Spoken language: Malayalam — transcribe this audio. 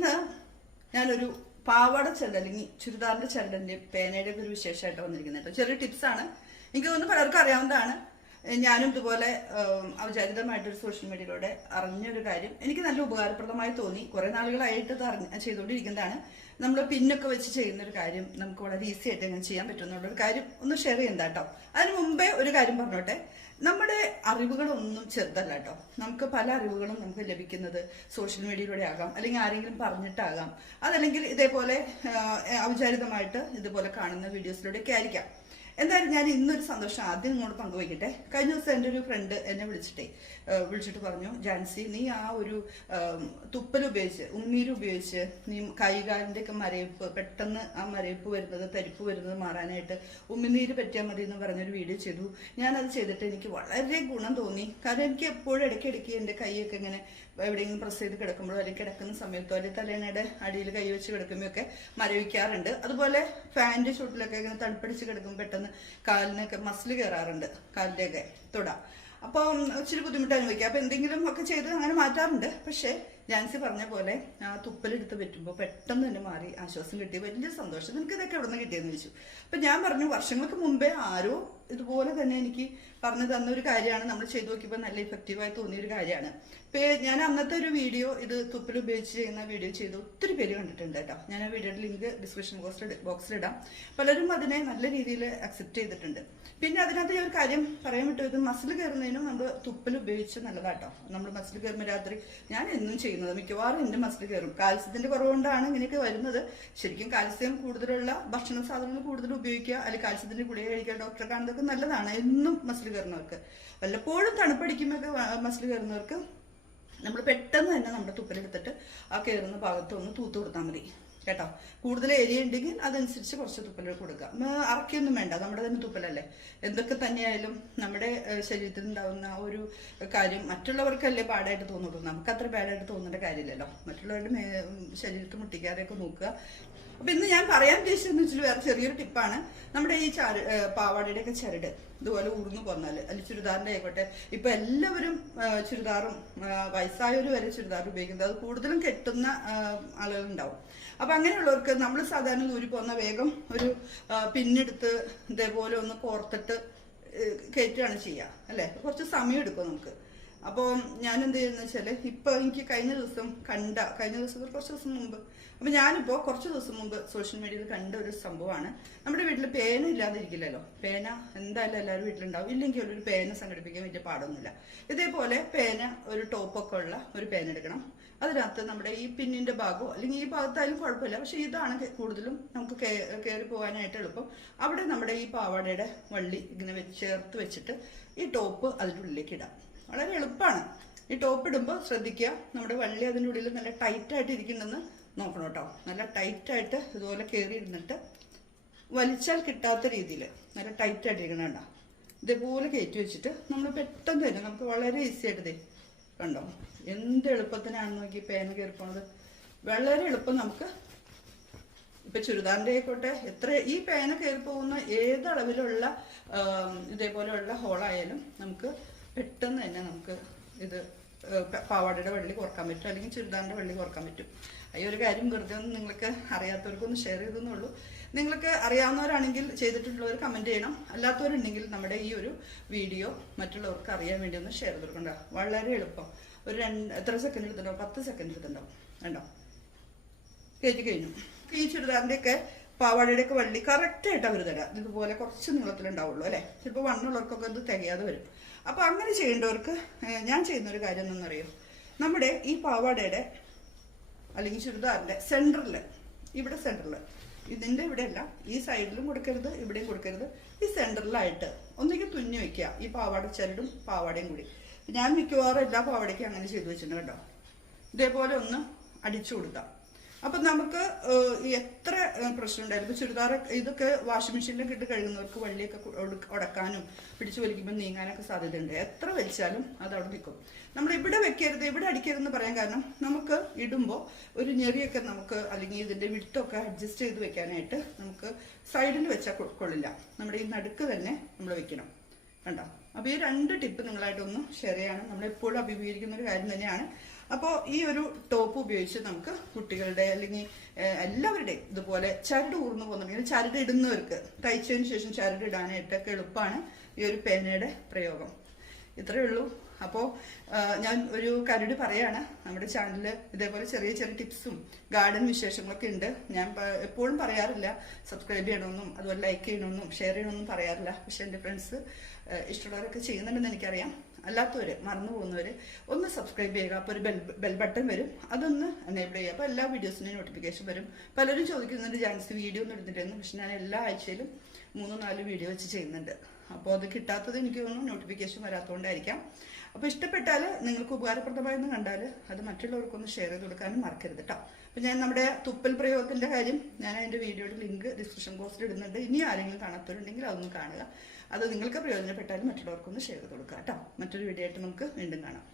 ഇന്ന് ഞാനൊരു പാവാട ചെണ്ട അല്ലെങ്കിൽ ചുരിദാറിന്റെ ചെണ്ടന്റെ പേനയുടെ ഒരു വിശേഷമായിട്ട് വന്നിരിക്കുന്നത് കേട്ടോ ചെറിയ ടിപ്സാണ് എനിക്ക് തോന്നുന്നു പലർക്കും അറിയാവുന്നതാണ്. ഞാനും ഇതുപോലെ ഔചാരിതമായിട്ടൊരു സോഷ്യൽ മീഡിയയിലൂടെ അറിഞ്ഞൊരു കാര്യം എനിക്ക് നല്ല ഉപകാരപ്രദമായി തോന്നി. കുറെ നാളുകളായിട്ട് ഇത് അറിഞ്ഞ് ചെയ്തുകൊണ്ടിരിക്കുന്നതാണ്. നമ്മൾ പിന്നൊക്കെ വെച്ച് ചെയ്യുന്ന ഒരു കാര്യം നമുക്ക് വളരെ ഈസി ആയിട്ട് എങ്ങനെ ചെയ്യാൻ പറ്റുമെന്നുള്ളൊരു കാര്യം ഒന്ന് ഷെയർ ചെയ്യുന്ന കേട്ടോ അതിന് മുമ്പേ ഒരു കാര്യം പറഞ്ഞോട്ടെ. നമ്മുടെ അറിവുകളൊന്നും ചെറുതല്ല കേട്ടോ നമുക്ക് പല അറിവുകളും നമുക്ക് ലഭിക്കുന്നത് സോഷ്യൽ മീഡിയയിലൂടെ ആകാം അല്ലെങ്കിൽ ആരെങ്കിലും പറഞ്ഞിട്ടാകാം. അതല്ലെങ്കിൽ ഇതേപോലെ ഔചാരിതമായിട്ട് ഇതുപോലെ കാണുന്ന വീഡിയോസിലൂടെയൊക്കെ ആയിരിക്കാം. എന്തായാലും ഞാൻ ഇന്നൊരു സന്തോഷം ആദ്യം ഇങ്ങോട്ട് പങ്കുവയ്ക്കട്ടെ. കഴിഞ്ഞ ദിവസം എന്റെ ഒരു ഫ്രണ്ട് എന്നെ വിളിച്ചിട്ടേ വിളിച്ചിട്ട് പറഞ്ഞു ജാൻസി നീ ആ ഒരു തുപ്പൽ ഉപയോഗിച്ച് ഉമ്മീര് ഉപയോഗിച്ച് നീ കൈകാലിന്റെ ഒക്കെ മരവിപ്പ് പെട്ടെന്ന് ആ മരവിപ്പ് വരുന്നത് തരിപ്പ് വരുന്നത് മാറാനായിട്ട് ഉമ്മിനീര് പറ്റിയാൽ മതി എന്ന് പറഞ്ഞൊരു വീഡിയോ ചെയ്തു. ഞാനത് ചെയ്തിട്ട് എനിക്ക് വളരെ ഗുണം തോന്നി. കാരണം എനിക്ക് എപ്പോഴും ഇടയ്ക്കിടയ്ക്ക് എന്റെ കൈയൊക്കെ ഇങ്ങനെ എവിടെയെങ്കിലും പ്രസ് ചെയ്ത് കിടക്കുമ്പോഴോ അല്ലെങ്കിൽ കിടക്കുന്ന സമയത്തോ അല്ലെങ്കിൽ തലേണയുടെ അടിയിൽ കൈ വെച്ച് കിടക്കുമ്പോഴൊക്കെ മരവിക്കാറുണ്ട്. അതുപോലെ ഫാന്റെ ചുട്ടിലൊക്കെ ഇങ്ങനെ തണുപ്പടിച്ച് കിടക്കുമ്പോൾ പെട്ടെന്ന് കാലിനൊക്കെ മസിൽ കയറാറുണ്ട് കാലിന്റെയൊക്കെ തുട. അപ്പോൾ ഇച്ചിരി ബുദ്ധിമുട്ട് അനുഭവിക്കുക അപ്പോൾ എന്തെങ്കിലും ഒക്കെ ചെയ്ത് അങ്ങനെ മാറ്റാറുണ്ട്. പക്ഷേ ജാൻസി പറഞ്ഞ പോലെ ആ തുപ്പലെടുത്ത് പറ്റുമ്പോൾ പെട്ടെന്ന് തന്നെ മാറി ആശ്വാസം കിട്ടി. വലിയ സന്തോഷം. നിനക്ക് ഇതൊക്കെ എവിടെ നിന്ന് കിട്ടിയെന്ന് ചോദിച്ചു. അപ്പം ഞാൻ പറഞ്ഞു വർഷങ്ങൾക്ക് മുമ്പേ ആരോ ഇതുപോലെ തന്നെ എനിക്ക് പറഞ്ഞു തന്ന ഒരു കാര്യമാണ് നമ്മൾ ചെയ്തു നോക്കിയപ്പോൾ നല്ല ഇഫക്റ്റീവായി തോന്നിയ ഒരു കാര്യമാണ്. ഇപ്പൊ ഞാൻ അന്നത്തെ ഒരു വീഡിയോ ഇത് തുപ്പിൽ ഉപയോഗിച്ച് ചെയ്യുന്ന വീഡിയോ ചെയ്ത് ഒത്തിരി പേര് കണ്ടിട്ടുണ്ട് കേട്ടോ. ഞാൻ ആ വീഡിയോയുടെ ലിങ്ക് ഡിസ്ക്രിപ്ഷൻ ബോക്സിൽ ഇടാം പലരും അതിനെ നല്ല രീതിയിൽ അക്സെപ്റ്റ് ചെയ്തിട്ടുണ്ട്. പിന്നെ അതിനകത്ത് ഞാൻ ഒരു കാര്യം പറയാൻ വിട്ടു. ഇത് മസിൽ കയറുന്നതിനും നമ്മൾ തുപ്പിൽ ഉപയോഗിച്ച് നല്ലതാട്ടോ നമ്മൾ മസിൽ കയറുമ്പോൾ രാത്രി ഞാൻ എന്നും ചെയ്യുന്നത് മിക്കവാറും എന്റെ മസിൽ കയറും. കാൽസ്യത്തിന്റെ കുറവുകൊണ്ടാണ് ഇങ്ങനെയൊക്കെ വരുന്നത്. ശരിക്കും കാൽസ്യം കൂടുതലുള്ള ഭക്ഷണ സാധനങ്ങൾ കൂടുതൽ ഉപയോഗിക്കുക. അല്ലെങ്കിൽ കാൽസ്യത്തിന്റെ ഗുളിക കഴിക്കുക ഡോക്ടറെ കാണുന്നതൊക്കെ നല്ലതാണ്. എന്നും മസിൽ കയറുന്നവർക്ക്. വല്ലപ്പോഴും തണുപ്പടിക്കുമ്പോഴൊക്കെ മസിൽ കയറുന്നവർക്ക് നമ്മൾ പെട്ടെന്ന് തന്നെ നമ്മുടെ തുപ്പലെടുത്തിട്ട് ആ കയറുന്ന ഭാഗത്ത് ഒന്ന് തൂത്ത് കൊടുത്താൽ മതി. കേട്ടോ? കൂടുതൽ ഏരിയ ഉണ്ടെങ്കിൽ അതനുസരിച്ച് കുറച്ച് തുപ്പലുകൾ കൊടുക്കുക. അറക്കിയൊന്നും വേണ്ട. നമ്മുടെ തന്നെ തുപ്പലല്ലേ? എന്തൊക്കെ തന്നെയായാലും നമ്മുടെ ശരീരത്തിൽ ഉണ്ടാവുന്ന ആ ഒരു കാര്യം മറ്റുള്ളവർക്കല്ലേ പാടായിട്ട് തോന്നുള്ളൂ. നമുക്ക് അത്ര പാടായിട്ട് തോന്നേണ്ട കാര്യമില്ലല്ലോ. മറ്റുള്ളവരുടെ ശരീരത്തിൽ മുട്ടിക്കാതെയൊക്കെ നോക്കുക. അപ്പൊ ഇന്ന് ഞാൻ പറയാൻ ഉദ്ദേശിച്ചതെന്ന് വെച്ചാൽ വേറെ ചെറിയൊരു ടിപ്പാണ്. നമ്മുടെ ഈ ചാര് പാവാടയുടെ ഒക്കെ ചരട് ഇതുപോലെ ഊർന്നു പോന്നാൽ അല്ലെങ്കിൽ ചുരിദാറിന്റെ ആയിക്കോട്ടെ ഇപ്പൊ എല്ലാവരും ചുരിദാറും വയസ്സായവര് വരെ ചുരിദാർ ഉപയോഗിക്കുന്നത്. അത് കൂടുതലും കെട്ടുന്ന ആളുകളുണ്ടാവും. അപ്പൊ അങ്ങനെയുള്ളവർക്ക് നമ്മൾ സാധാരണ ദൂരി പോകുന്ന വേഗം ഒരു പിന്നെടുത്ത് ഇതേപോലെ ഒന്ന് കോർത്തിട്ട് കയറ്റുകയാണ് ചെയ്യുക അല്ലെ? കുറച്ച് സമയം എടുക്കും നമുക്ക്. അപ്പോൾ ഞാൻ എന്ത് ചെയ്യുന്ന വെച്ചാൽ ഇപ്പൊ എനിക്ക് കഴിഞ്ഞ ദിവസം കണ്ട കഴിഞ്ഞ ദിവസം കുറച്ച് ദിവസം മുമ്പ് അപ്പൊ ഞാനിപ്പോ കുറച്ച് ദിവസം മുമ്പ് സോഷ്യൽ മീഡിയയിൽ കണ്ട ഒരു സംഭവമാണ്. നമ്മുടെ വീട്ടിൽ പേന ഇല്ലാതിരിക്കില്ലല്ലോ. പേന എന്തായാലും എല്ലാവരും വീട്ടിലുണ്ടാവും. ഇല്ലെങ്കിൽ ഒരു പേന സംഘടിപ്പിക്കാൻ വലിയ പാടൊന്നുമില്ല. ഇതേപോലെ പേന ഒരു ടോപ്പൊക്കെ ഉള്ള ഒരു പേന എടുക്കണം. അതിനകത്ത് നമ്മുടെ ഈ പിന്നിന്റെ ഭാഗമോ അല്ലെങ്കിൽ ഈ ഭാഗത്തായാലും കുഴപ്പമില്ല. പക്ഷെ ഇതാണ് കൂടുതലും നമുക്ക് കയറി പോകാനായിട്ട് എളുപ്പം. അവിടെ നമ്മുടെ ഈ പാവാടയുടെ വള്ളി ഇങ്ങനെ ചേർത്ത് വെച്ചിട്ട് ഈ ടോപ്പ് അതിന്റെ ഉള്ളിലേക്ക് ഇടാം. വളരെ എളുപ്പമാണ്. ഈ ടോപ്പ് ഇടുമ്പോൾ ശ്രദ്ധിക്കുക. നമ്മുടെ വള്ളി അതിന്റെ ഉള്ളിൽ നല്ല ടൈറ്റായിട്ട് ഇരിക്കുന്നുണ്ടെന്ന് നോക്കണം കേട്ടോ. നല്ല ടൈറ്റായിട്ട് ഇതുപോലെ കയറി ഇരുന്നിട്ട് വലിച്ചാൽ കിട്ടാത്ത രീതിയിൽ നല്ല ടൈറ്റായിട്ട് ഇരിക്കണം കേട്ടോ. ഇതേപോലെ കയറ്റി വെച്ചിട്ട് നമ്മൾ പെട്ടെന്ന് തന്നെ നമുക്ക് വളരെ ഈസി ആയിട്ട് ദേ കണ്ടോ? എന്ത് എളുപ്പത്തിനാണ് നോക്കി പേന കയറി പോണത്. വളരെ എളുപ്പം നമുക്ക് ഇപ്പൊ ചുരിദാറിന്റെ ആയിക്കോട്ടെ എത്ര ഈ പേന കയറി പോകുന്ന ഏത് അളവിലുള്ള ഇതേപോലെയുള്ള ഹോളായാലും നമുക്ക് പെട്ടെന്ന് തന്നെ നമുക്ക് ഇത് പാവാടയുടെ വള്ളി കുറയ്ക്കാൻ പറ്റും അല്ലെങ്കിൽ ചുരിദാറിന്റെ വള്ളി കുറയ്ക്കാൻ പറ്റും. ഈ ഒരു കാര്യം വെറുതെ ഒന്ന് നിങ്ങൾക്ക് അറിയാത്തവർക്കൊന്ന് ഷെയർ ചെയ്തെന്നുള്ളൂ നിങ്ങൾക്ക് അറിയാവുന്നവരാണെങ്കിൽ ചെയ്തിട്ടുള്ളവർ കമന്റ് ചെയ്യണം. അല്ലാത്തവരുണ്ടെങ്കിൽ നമ്മുടെ ഈ ഒരു വീഡിയോ മറ്റുള്ളവർക്ക് അറിയാൻ വേണ്ടി ഒന്ന് ഷെയർ ചെയ്ത് കൊടുക്കണ്ട. വളരെ എളുപ്പം. ഒരു രണ്ട് എത്ര സെക്കൻഡ് എടുത്തിട്ടുണ്ടാവും? പത്ത് സെക്കൻഡ് എടുത്തിട്ടുണ്ടാവും. വേണ്ടോ കയറ്റി കഴിഞ്ഞു. ഈ ചുരിദാറിന്റെ ഒക്കെ പാവാടയുടെ ഒക്കെ വള്ളി കറക്റ്റ് ആയിട്ട് അവർ തരാം ഇതുപോലെ കുറച്ച് നീളത്തിലുണ്ടാവുള്ളൂ അല്ലേ? ചിലപ്പോൾ വണ്ണുള്ളവർക്കൊക്കെ ഇത് തികയാതെ വരും. അപ്പോൾ അങ്ങനെ ചെയ്യേണ്ടവർക്ക് ഞാൻ ചെയ്യുന്ന ഒരു കാര്യം എന്നറിയോ നമ്മുടെ ഈ പാവാടയുടെ അല്ലെങ്കിൽ ചുരിദാറിന്റെ സെന്ററിൽ ഇവിടെ സെന്ററിൽ ഇതിന്റെ ഇവിടെ അല്ല ഈ സൈഡിലും കൊടുക്കരുത് ഇവിടെയും കൊടുക്കരുത്. ഈ സെന്ററിലായിട്ട് ഒന്നിക്ക് തുന്നി വെക്കുക. ഈ പാവാട ചരടും പാവാടയും കൂടി. ഞാൻ മിക്കവാറും എല്ലാ പാവാടയ്ക്കും അങ്ങനെ ചെയ്തു വെച്ചിട്ടുണ്ട് കേട്ടോ. ഇതേപോലെ ഒന്ന് അടിച്ചു കൊടുക്കാം. അപ്പൊ നമുക്ക് എത്ര പ്രശ്നം ഉണ്ടായിരുന്നു ചുരിദാർ ഇതൊക്കെ വാഷിംഗ് മെഷീനിലൊക്കെ ഇട്ട് കഴുകുന്നവർക്ക് വള്ളിയൊക്കെ ഉടക്കാനും പിടിച്ചു വലിക്കുമ്പോൾ നീങ്ങാനൊക്കെ സാധ്യതയുണ്ട്. എത്ര വലിച്ചാലും അത് അവിടെ നിൽക്കും. നമ്മൾ ഇവിടെ വെക്കരുത് ഇവിടെ അടിക്കരുതെന്ന് പറയാൻ കാരണം നമുക്ക് ഇടുമ്പോൾ ഒരു ഞെറിയൊക്കെ നമുക്ക് അല്ലെങ്കിൽ ഇതിന്റെ വിട്ടൊക്കെ അഡ്ജസ്റ്റ് ചെയ്ത് വെക്കാനായിട്ട് നമുക്ക് സൈഡിൽ വെച്ചാൽ കൊള്ളില്ല. നമ്മുടെ ഈ നടുക്ക് തന്നെ നമ്മൾ വെക്കണം. കണ്ടോ? അപ്പൊ ഈ രണ്ട് ടിപ്പ് നിങ്ങളായിട്ടൊന്ന് ഷെയർ ചെയ്യണം. നമ്മളെപ്പോഴും അഭിമുഖീകരിക്കുന്ന ഒരു കാര്യം തന്നെയാണ്. അപ്പോൾ ഈ ഒരു ടോപ്പ് ഉപയോഗിച്ച് നമുക്ക് കുട്ടികളുടെ അല്ലെങ്കിൽ എല്ലാവരുടെയും ഇതുപോലെ ചരട് ഊർന്നു പോകുന്നുണ്ടെങ്കിൽ ചരട് ഇടുന്നവർക്ക് തയ്ച്ചതിന് ശേഷം ചരട് ഇടാനായിട്ടൊക്കെ എളുപ്പമാണ് ഈ ഒരു പേനയുടെ പ്രയോഗം. ഇത്രയേ ഉള്ളൂ. അപ്പോൾ ഞാൻ ഒരു കരട് പറയാണ്. നമ്മുടെ ചാനലിൽ ഇതേപോലെ ചെറിയ ചെറിയ ടിപ്സും ഗാർഡൻ വിശേഷങ്ങളൊക്കെ ഉണ്ട്. ഞാൻ എപ്പോഴും പറയാറില്ല. സബ്സ്ക്രൈബ് ചെയ്യണമെന്നും അതുപോലെ ലൈക്ക് ചെയ്യണമെന്നും ഷെയർ ചെയ്യണമെന്നും പറയാറില്ല. പക്ഷെ എന്റെ ഫ്രണ്ട്സ് ഇഷ്ടമുള്ളവരൊക്കെ ചെയ്യുന്നുണ്ടെന്ന് എനിക്കറിയാം. അല്ലാത്തവർ മറന്നു പോകുന്നവർ ഒന്ന് സബ്സ്ക്രൈബ് ചെയ്യുക. അപ്പോൾ ഒരു ബെൽ ബെൽ ബട്ടൺ വരും. അതൊന്ന് എനേബിൾ ചെയ്യുക. അപ്പോൾ എല്ലാ വീഡിയോസിന്റെയും നോട്ടിഫിക്കേഷൻ വരും. പലരും ചോദിക്കുന്നുണ്ട് ജാൻസി വീഡിയോ ഒന്നും എടുത്തിട്ടായിരുന്നു പക്ഷെ ഞാൻ എല്ലാ ആഴ്ചയിലും മൂന്ന് നാല് വീഡിയോ വെച്ച് ചെയ്യുന്നുണ്ട്. അപ്പോൾ അത് കിട്ടാത്തത് എനിക്ക് തോന്നുന്നു നോട്ടിഫിക്കേഷൻ വരാത്തതുകൊണ്ടായിരിക്കാം അപ്പോൾ ഇഷ്ടപ്പെട്ടാൽ നിങ്ങൾക്ക് ഉപകാരപ്രദമായെന്ന് കണ്ടാൽ അത് മറ്റുള്ളവർക്കൊന്ന് ഷെയർ ചെയ്ത് കൊടുക്കാനും മറക്കരുത് കേട്ടോ അപ്പോൾ ഞാൻ നമ്മുടെ തുപ്പൽ പ്രയോഗത്തിന്റെ കാര്യം ഞാൻ അതിന്റെ വീഡിയോയുടെ ലിങ്ക് ഡിസ്ക്രിപ്ഷൻ ബോക്സിൽ ഇടുന്നുണ്ട്. ഇനി ആരെങ്കിലും കാണാത്തവരുണ്ടെങ്കിൽ അതൊന്ന് കാണുക. അത് നിങ്ങൾക്ക് പ്രയോജനപ്പെട്ടാലും മറ്റുള്ളവർക്കൊന്ന് ഷെയർ ചെയ്ത് കൊടുക്കുക കേട്ടോ. മറ്റൊരു വീഡിയോ ആയിട്ട് നമുക്ക് വീണ്ടും കാണാം.